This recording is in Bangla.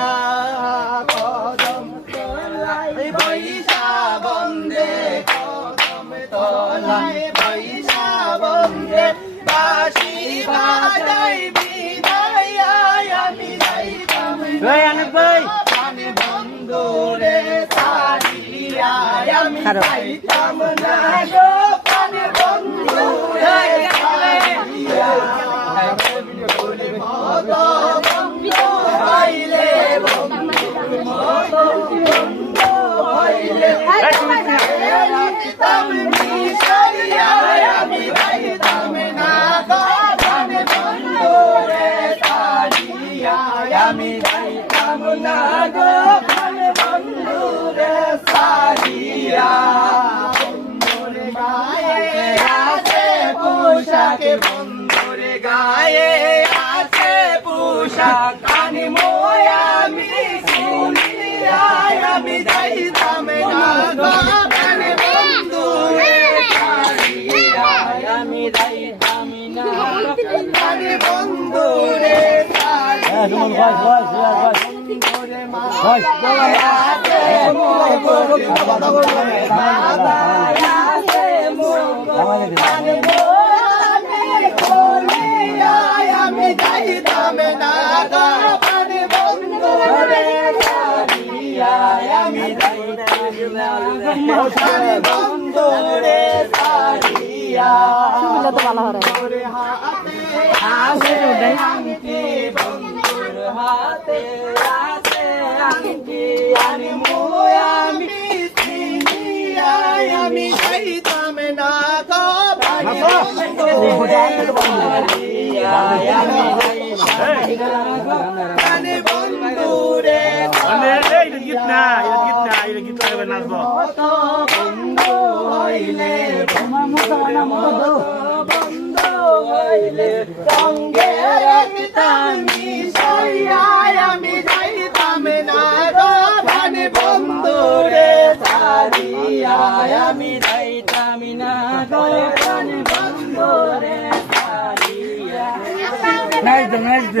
সারিয়া কদম তলায় বৈশা বন্দে কদম তলায় বৈশা বন্দে বাসি বাজাই বিদায় আমি যাইতাম। ভাই। বন্ধুরে সারিয়া আমি যাইতাম না গো। আমি যাইতাম না গো, প্রাণে বন্ধুরে সারিয়া গায়ে আছে পোশাকে, বন্ধুর গায়ে আছে পোশাক। কানি মোয়া আমি শুনিয়া, আমি যাইতাম না গো বন্ধুরে সারিয়া আমি না প্রাণে আমি যাইতাম না গানে বন্ধু রে আমি যাইতাম না বন্ধু রে সারিয়া ভালো হবে বন্ধু হইলে সঙ্গে রাখতাম মিশাইয়া সারিয়া আমি যাইতাম না গো ভান বন্ধু নাই তো নাই দে